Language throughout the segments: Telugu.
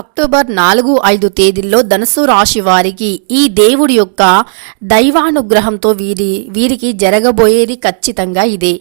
అక్టోబర్ నాలుగు ఐదు తేదీల్లో ధనుసు రాశి వారికి ఈ దేవుడి యొక్క దైవానుగ్రహంతో వీరి వీరికి జరగబోయేది ఖచ్చితంగా ఇదే.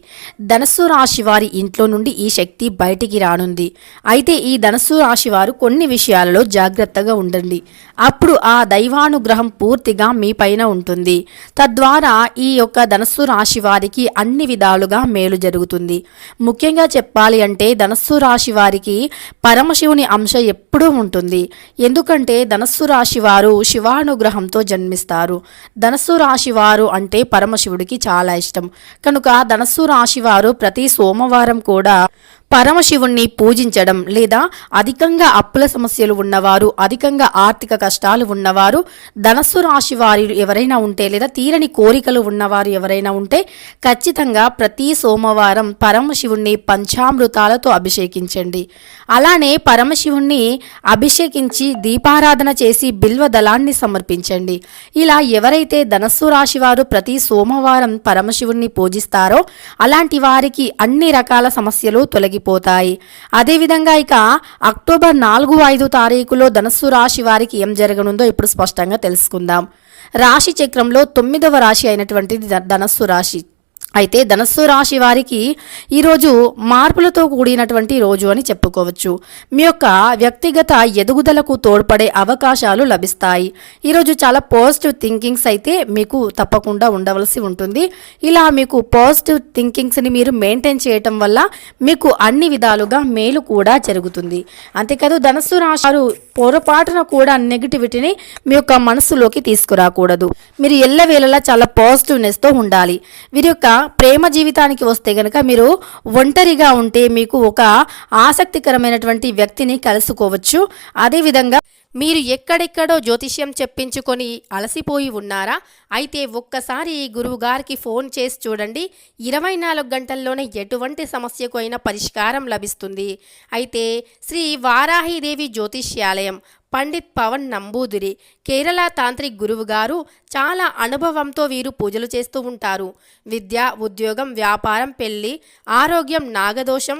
ధనుసు రాశి వారి ఇంట్లో నుండి ఈ శక్తి బయటికి రానుంది. అయితే ఈ ధనుసు రాశి వారు కొన్ని విషయాలలో జాగ్రత్తగా ఉండండి. అప్పుడు ఆ దైవానుగ్రహం పూర్తిగా మీ పైన ఉంటుంది. తద్వారా ఈ యొక్క ధనస్సు రాశి వారికి అన్ని విధాలుగా మేలు జరుగుతుంది. ముఖ్యంగా చెప్పాలి అంటే ధనస్సు రాశి వారికి పరమశివుని అంశ ఎప్పుడూ ఉంటుంది ఉంటుంది. ఎందుకంటే ధనస్సు రాశి వారు శివానుగ్రహంతో జన్మిస్తారు. ధనస్సు రాశి వారు అంటే పరమశివుడికి చాలా ఇష్టం. కనుక ధనస్సు రాశి వారు ప్రతి సోమవారం కూడా పరమశివుణ్ణి పూజించడం లేదా అధికంగా అప్పుల సమస్యలు ఉన్నవారు అధికంగా ఆర్థిక కష్టాలు ఉన్నవారు ధనస్సు రాశి వారి ఎవరైనా ఉంటే లేదా తీరని కోరికలు ఉన్నవారు ఎవరైనా ఉంటే ఖచ్చితంగా ప్రతి సోమవారం పరమశివుణ్ణి పంచామృతాలతో అభిషేకించండి. అలానే పరమశివుణ్ణి అభిషేకించి దీపారాధన చేసి బిల్వ దళాన్ని సమర్పించండి. ఇలా ఎవరైతే ధనస్సు రాశి వారు ప్రతి సోమవారం పరమశివుణ్ణి పూజిస్తారో అలాంటి వారికి అన్ని రకాల సమస్యలు తొలగి తొలగిపోతాయి అదేవిధంగా ఇక అక్టోబర్ నాలుగు ఐదు తారీఖులో ధనస్సు రాశి వారికి ఏం జరగనుందో ఇప్పుడు స్పష్టంగా తెలుసుకుందాం. రాశి చక్రంలో తొమ్మిదవ రాశి అయినటువంటిది ధనస్సు రాశి. అయితే ధనస్సు రాశి వారికి ఈరోజు మార్పులతో కూడినటువంటి రోజు అని చెప్పుకోవచ్చు. మీ యొక్క వ్యక్తిగత ఎదుగుదలకు తోడ్పడే అవకాశాలు లభిస్తాయి. ఈరోజు చాలా పాజిటివ్ థింకింగ్స్ అయితే మీకు తప్పకుండా ఉండవలసి ఉంటుంది. ఇలా మీకు పాజిటివ్ థింకింగ్స్ని మీరు మెయింటైన్ చేయటం వల్ల మీకు అన్ని విధాలుగా మేలు కూడా జరుగుతుంది. అంతేకాదు ధనస్సు రాశి వారు పొరపాటున కూడా నెగిటివిటీని మీ యొక్క మనసులోకి తీసుకురాకూడదు. మీరు ఎల్లవేళలా చాలా పాజిటివ్నెస్తో ఉండాలి. వీరి యొక్క ప్రేమ జీవితానికి వస్తే గనక మీరు ఒంటరిగా ఉంటే మీకు ఒక ఆసక్తికరమైనటువంటి వ్యక్తిని కలుసుకోవచ్చు. అదేవిధంగా మీరు ఎక్కడెక్కడో జ్యోతిష్యం చెప్పించుకొని అలసిపోయి ఉన్నారా? అయితే ఒక్కసారి ఈ గురువు గారికి ఫోన్ చేసి చూడండి. ఇరవై నాలుగు గంటల్లోనే ఎటువంటి సమస్యకు అయినా పరిష్కారం లభిస్తుంది. అయితే శ్రీ వారాహిదేవి జ్యోతిష్యాలయం పండిత్ పవన్ నంబూదిరి కేరళ తాంత్రిక్ గురువు గారు చాలా అనుభవంతో వీరు పూజలు చేస్తూ ఉంటారు. విద్య ఉద్యోగం వ్యాపారం పెళ్ళి ఆరోగ్యం నాగదోషం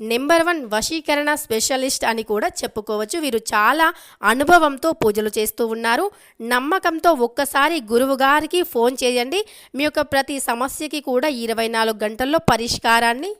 నెంబర్ వన్ వశీకరణ స్పెషలిస్ట్ అని కూడా చెప్పుకోవచ్చు. వీరు చాలా అనుభవంతో పూజలు చేస్తూ ఉన్నారు. నమ్మకంతో ఒక్కసారి గురువు గారికి ఫోన్ చేయండి. మీ యొక్క ప్రతి సమస్యకి కూడా ఇరవై నాలుగు గంటల్లో పరిష్కారాన్ని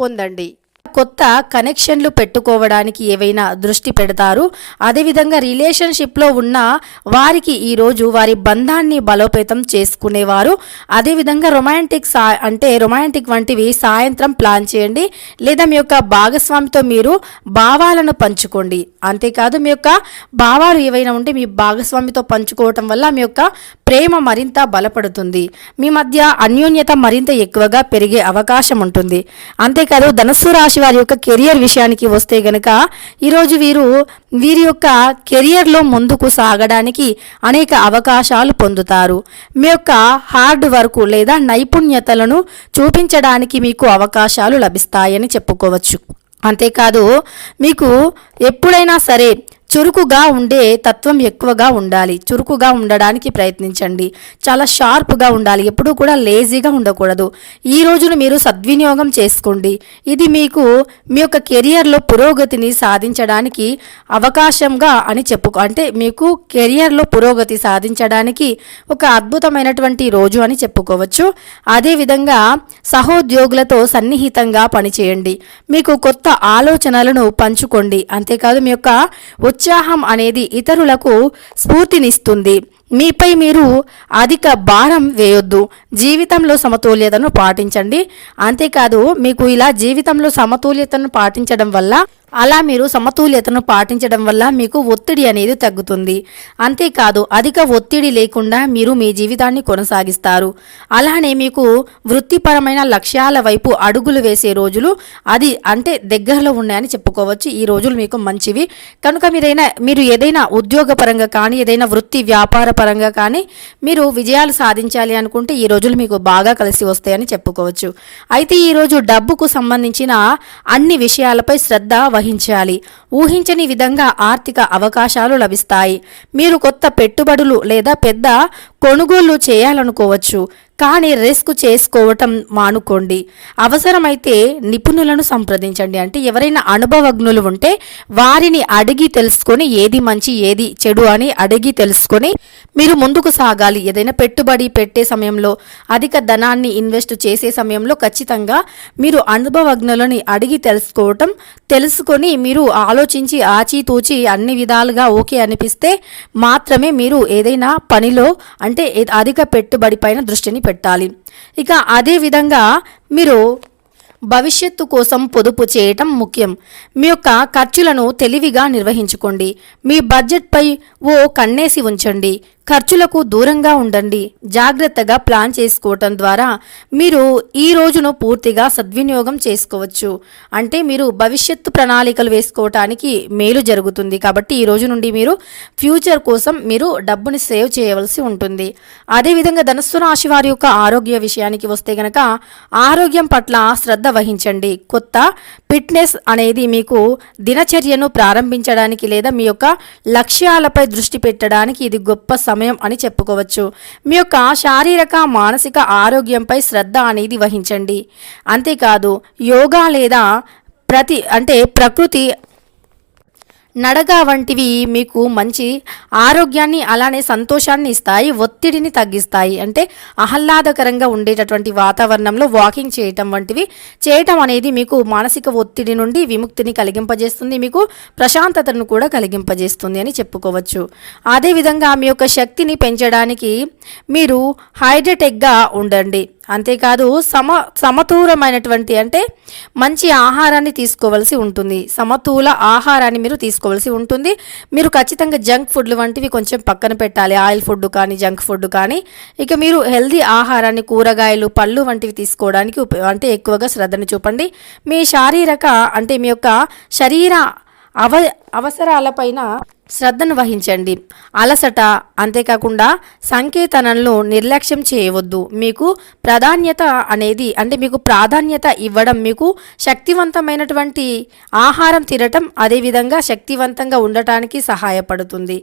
పొందండి. కొత్త కనెక్షన్లు పెట్టుకోవడానికి ఏవైనా దృష్టి పెడతారు. అదేవిధంగా రిలేషన్షిప్లో ఉన్న వారికి ఈరోజు వారి బంధాన్ని బలోపేతం చేసుకునేవారు. అదేవిధంగా రొమాంటిక్ సా అంటే రొమాంటిక్ వంటివి సాయంత్రం ప్లాన్ చేయండి. లేదా మీ యొక్క భాగస్వామితో మీరు భావాలను పంచుకోండి. అంతేకాదు మీ యొక్క భావాలు ఏవైనా ఉంటే మీ భాగస్వామితో పంచుకోవటం వల్ల మీ యొక్క ప్రేమ మరింత బలపడుతుంది. మీ మధ్య అన్యోన్యత మరింత ఎక్కువగా పెరిగే అవకాశం ఉంటుంది. అంతేకాదు ధనస్సు రాశి వారి యొక్క కెరియర్ విషయానికి వస్తే గనక ఈరోజు వీరు వీరి యొక్క కెరియర్లో ముందుకు సాగడానికి అనేక అవకాశాలు పొందుతారు. మీ యొక్క హార్డ్ వర్క్ లేదా నైపుణ్యతలను చూపించడానికి మీకు అవకాశాలు లభిస్తాయని చెప్పుకోవచ్చు. అంతేకాదు మీకు ఎప్పుడైనా సరే చురుకుగా ఉండే తత్వం ఎక్కువగా ఉండాలి. చురుకుగా ఉండడానికి ప్రయత్నించండి. చాలా షార్ప్గా ఉండాలి. ఎప్పుడూ కూడా లేజీగా ఉండకూడదు. ఈ రోజును మీరు సద్వినియోగం చేసుకోండి. ఇది మీకు మీ యొక్క కెరియర్లో పురోగతిని సాధించడానికి అవకాశంగా అని చెప్పుకో అంటే మీకు కెరియర్లో పురోగతి సాధించడానికి ఒక అద్భుతమైనటువంటి రోజు అని చెప్పుకోవచ్చు. అదేవిధంగా సహోద్యోగులతో సన్నిహితంగా పనిచేయండి. మీకు కొత్త ఆలోచనలను పంచుకోండి. అంతేకాదు మీ యొక్క ఉత్సాహం అనేది ఇతరులకు స్ఫూర్తినిస్తుంది. మీపై మీరు అధిక భారం వేయొద్దు. జీవితంలో సమతుల్యతను పాటించండి. అంతేకాదు మీకు ఇలా జీవితంలో సమతుల్యతను పాటించడం వల్ల అలా మీరు సమతుల్యతను పాటించడం వల్ల మీకు ఒత్తిడి అనేది తగ్గుతుంది. అంతేకాదు అధిక ఒత్తిడి లేకుండా మీరు మీ జీవితాన్ని కొనసాగిస్తారు. అలానే మీకు వృత్తిపరమైన లక్ష్యాల వైపు అడుగులు వేసే రోజులు అది అంటే దగ్గరలో ఉన్నాయని చెప్పుకోవచ్చు. ఈ రోజులు మీకు మంచివి. కనుక మీరైనా మీరు ఏదైనా ఉద్యోగపరంగా కానీ ఏదైనా వృత్తి వ్యాపార పరంగా కానీ మీరు విజయాలు సాధించాలి అనుకుంటే ఈ రోజులు మీకు బాగా కలిసి వస్తాయని చెప్పుకోవచ్చు. అయితే ఈ రోజు డబ్బుకు సంబంధించిన అన్ని విషయాలపై శ్రద్ధ నిర్వహించాలి. ఊహించని విధంగా ఆర్థిక అవకాశాలు లభిస్తాయి. మీరు కొత్త పెట్టుబడులు లేదా పెద్ద కొనుగోళ్ళు చేయాలనుకోవచ్చు. కానీ రిస్క్ చేసుకోవటం మానుకోండి. అవసరమైతే నిపుణులను సంప్రదించండి. అంటే ఎవరైనా అనుభవజ్ఞులు ఉంటే వారిని అడిగి తెలుసుకొని ఏది మంచి ఏది చెడు అని అడిగి తెలుసుకొని మీరు ముందుకు సాగాలి. ఏదైనా పెట్టుబడి పెట్టే సమయంలో అధిక ధనాన్ని ఇన్వెస్ట్ చేసే సమయంలో ఖచ్చితంగా మీరు అనుభవజ్ఞులని అడిగి తెలుసుకోవటం తెలుసుకొని మీరు ఆలోచించి ఆచితూచి అన్ని విధాలుగా ఓకే అనిపిస్తే మాత్రమే మీరు ఏదైనా పనిలో అంటే అధిక పెట్టుబడి పైన దృష్టిని పెట్టాలి. ఇక అదేవిధంగా మీరు భవిష్యత్తు కోసం పొదుపు చేయటం ముఖ్యం. మీ యొక్క ఖర్చులను తెలివిగా నిర్వహించుకోండి. మీ బడ్జెట్పై ఓ కన్నేసి ఉంచండి. ఖర్చులకు దూరంగా ఉండండి. జాగ్రత్తగా ప్లాన్ చేసుకోవటం ద్వారా మీరు ఈ రోజును పూర్తిగా సద్వినియోగం చేసుకోవచ్చు. అంటే మీరు భవిష్యత్తు ప్రణాళికలు వేసుకోవటానికి మేలు జరుగుతుంది. కాబట్టి ఈ రోజు నుండి మీరు ఫ్యూచర్ కోసం మీరు డబ్బుని సేవ్ చేయవలసి ఉంటుంది. అదేవిధంగా ధనస్సు రాశి వారి యొక్క ఆరోగ్య విషయానికి వస్తే గనక ఆరోగ్యం పట్ల శ్రద్ధ వహించండి. కొత్త ఫిట్నెస్ అనేది మీకు దినచర్యను ప్రారంభించడానికి లేదా మీ యొక్క లక్ష్యాలపై దృష్టి పెట్టడానికి ఇది గొప్ప సమయం అని చెప్పుకోవచ్చు. మీ యొక్క శారీరక మానసిక ఆరోగ్యంపై శ్రద్ధ అనేది వహించండి. అంతేకాదు యోగా లేదా ప్రతి అంటే ప్రకృతి నడక వంటివి మీకు మంచి ఆరోగ్యాన్ని అలానే సంతోషాన్ని ఇస్తాయి ఒత్తిడిని తగ్గిస్తాయి. అంటే ఆహ్లాదకరంగా ఉండేటటువంటి వాతావరణంలో వాకింగ్ చేయటం వంటివి. చేయటం అనేది మీకు మానసిక ఒత్తిడి నుండి విముక్తిని కలిగింపజేస్తుంది మీకు ప్రశాంతతను కూడా కలిగింపజేస్తుంది అని చెప్పుకోవచ్చు. అదేవిధంగా మీ యొక్క శక్తిని పెంచడానికి మీరు హైడ్రేటెక్గా ఉండండి. అంతేకాదు సమ సమతూరమైనటువంటి అంటే మంచి ఆహారాన్ని తీసుకోవాల్సి ఉంటుంది. సమతూల ఆహారాన్ని మీరు తీసుకోవాల్సి ఉంటుంది. మీరు ఖచ్చితంగా జంక్ ఫుడ్లు వంటివి కొంచెం పక్కన పెట్టాలి. ఆయిల్ ఫుడ్ కానీ జంక్ ఫుడ్ కానీ. ఇక మీరు హెల్దీ ఆహారాన్ని కూరగాయలు పళ్ళు వంటివి తీసుకోవడానికి అంటే ఎక్కువగా శ్రద్ధను చూపండి. మీ శారీరక అంటే మీ యొక్క శరీర అవ అవసరాలపైన శ్రద్ధను వహించండి. అలసట అంతేకాకుండా సంకేతనలను నిర్లక్ష్యం చేయవద్దు. మీకు ప్రాధాన్యత అనేది అంటే మీకు ప్రాధాన్యత ఇవ్వడం మీకు శక్తివంతమైనటువంటి ఆహారం తినటం అదేవిధంగా శక్తివంతంగా ఉండటానికి సహాయపడుతుంది.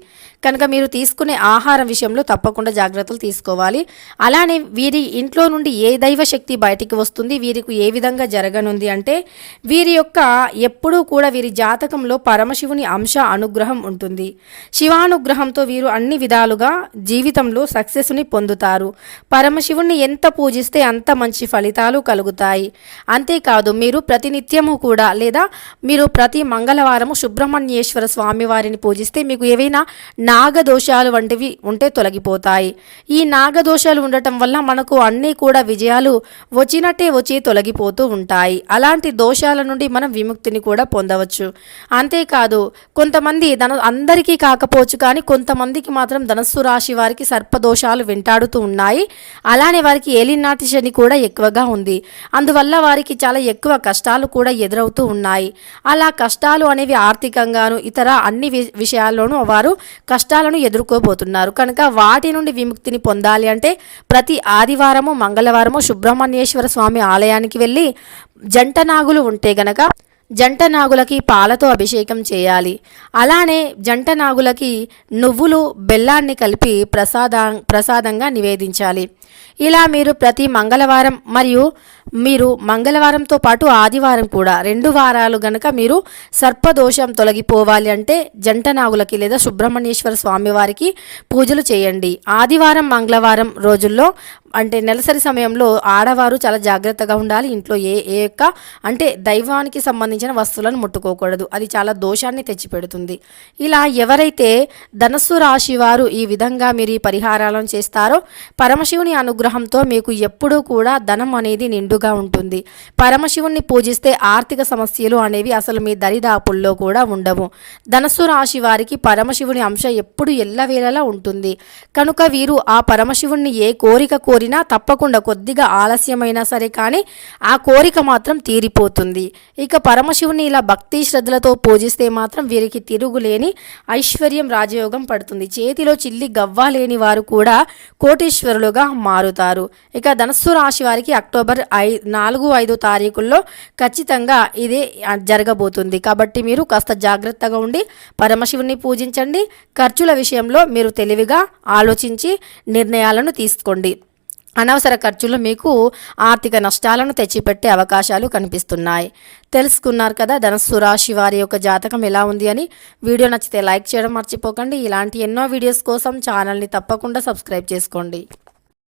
కనుక మీరు తీసుకునే ఆహారం విషయంలో తప్పకుండా జాగ్రత్తలు తీసుకోవాలి. అలానే వీరి ఇంట్లో నుండి ఏ దైవ శక్తి బయటికి వస్తుంది వీరికి ఏ విధంగా జరగనుంది అంటే వీరి యొక్క ఎప్పుడూ కూడా వీరి జాతకంలో పరమశివుని అంశ అనుగ్రహం ఉంటుంది. శివానుగ్రహంతో వీరు అన్ని విధాలుగా జీవితంలో సక్సెస్ని పొందుతారు. పరమశివుణ్ణి ఎంత పూజిస్తే అంత మంచి ఫలితాలు కలుగుతాయి. అంతేకాదు మీరు ప్రతినిత్యము కూడా లేదా మీరు ప్రతి మంగళవారము సుబ్రహ్మణ్యేశ్వర స్వామి వారిని పూజిస్తే మీకు ఏవైనా నాగదోషాలు వంటివి ఉంటే తొలగిపోతాయి. ఈ నాగదోషాలు ఉండటం వల్ల మనకు అన్నీ కూడా విజయాలు వచ్చినట్టే వచ్చి తొలగిపోతూ ఉంటాయి. అలాంటి దోషాల నుండి మనం విముక్తిని కూడా పొందవచ్చు. అంతేకాదు కొంతమంది ధన అందరికీ కాకపోవచ్చు కానీ కొంతమందికి మాత్రం ధనస్సు రాశి వారికి సర్పదోషాలు వెంటాడుతూ ఉన్నాయి. అలానే వారికి ఏలినాటి శని కూడా ఎక్కువగా ఉంది. అందువల్ల వారికి చాలా ఎక్కువ కష్టాలు కూడా ఎదురవుతూ ఉన్నాయి. అలా కష్టాలు అనేవి ఆర్థికంగాను ఇతర అన్ని వి- విషయాల్లోనూ వారు కష్ట కష్టాలను ఎదుర్కోబోతున్నారు. కనుక వాటి నుండి విముక్తిని పొందాలి అంటే ప్రతి ఆదివారము మంగళవారము సుబ్రహ్మణ్యేశ్వర స్వామి ఆలయానికి వెళ్ళి జంట నాగులు ఉంటే గనక జంట నాగులకి పాలతో అభిషేకం చేయాలి. అలానే జంట నాగులకి నువ్వులు బెల్లాన్ని కలిపి ప్రసాద ప్రసాదంగా నివేదించాలి. ఇలా మీరు ప్రతి మంగళవారం మరియు మీరు మంగళవారంతో పాటు ఆదివారం కూడా రెండు వారాలు గనక మీరు సర్పదోషం తొలగిపోవాలి అంటే జంట నాగులకి లేదా సుబ్రహ్మణ్యేశ్వర స్వామివారికి పూజలు చేయండి. ఆదివారం మంగళవారం రోజుల్లో అంటే నెలసరి సమయంలో ఆడవారు చాలా జాగ్రత్తగా ఉండాలి. ఇంట్లో ఏ ఏ యొక్క అంటే దైవానికి సంబంధించిన వస్తువులను ముట్టుకోకూడదు. అది చాలా దోషాన్ని తెచ్చిపెడుతుంది. ఇలా ఎవరైతే ధనస్సు రాశి వారు ఈ విధంగా మీరు ఈ పరిహారాలను చేస్తారో పరమశివుని అనుగ్రహంతో మీకు ఎప్పుడూ కూడా ధనం అనేది నిండుగా ఉంటుంది. పరమశివుణ్ణి పూజిస్తే ఆర్థిక సమస్యలు అనేవి అసలు మీ దరిదాపుల్లో కూడా ఉండవు. ధనస్సు రాశి వారికి పరమశివుని అంశ ఎప్పుడు ఎల్లవేళలా ఉంటుంది. కనుక వీరు ఆ పరమశివుణ్ణి ఏ కోరిక కోరినా తప్పకుండా కొద్దిగా ఆలస్యమైనా సరే కానీ ఆ కోరిక మాత్రం తీరిపోతుంది. ఇక పరమశివుని ఇలా భక్తి శ్రద్ధలతో పూజిస్తే మాత్రం వీరికి తిరుగులేని ఐశ్వర్యం రాజయోగం పడుతుంది. చేతిలో చిల్లి గవ్వ లేని వారు కూడా కోటీశ్వరులుగా మారుతారు. ఇక ధనస్సు రాశి వారికి అక్టోబర్ ఐ నాలుగు ఐదు తారీఖుల్లో ఖచ్చితంగా ఇదే జరగబోతుంది. కాబట్టి మీరు కాస్త జాగ్రత్తగా ఉండి పరమశివుని పూజించండి. ఖర్చుల విషయంలో మీరు తెలివిగా ఆలోచించి నిర్ణయాలను తీసుకోండి. అనవసర ఖర్చులు మీకు ఆర్థిక నష్టాలను తెచ్చిపెట్టే అవకాశాలు కనిపిస్తున్నాయి. తెలుసుకున్నారు కదా ధనస్సు రాశి వారి యొక్క జాతకం ఎలా ఉంది అని. వీడియో నచ్చితే లైక్ చేయడం మర్చిపోకండి. ఇలాంటి ఎన్నో వీడియోస్ కోసం ఛానల్ని తప్పకుండా సబ్స్క్రైబ్ చేసుకోండి.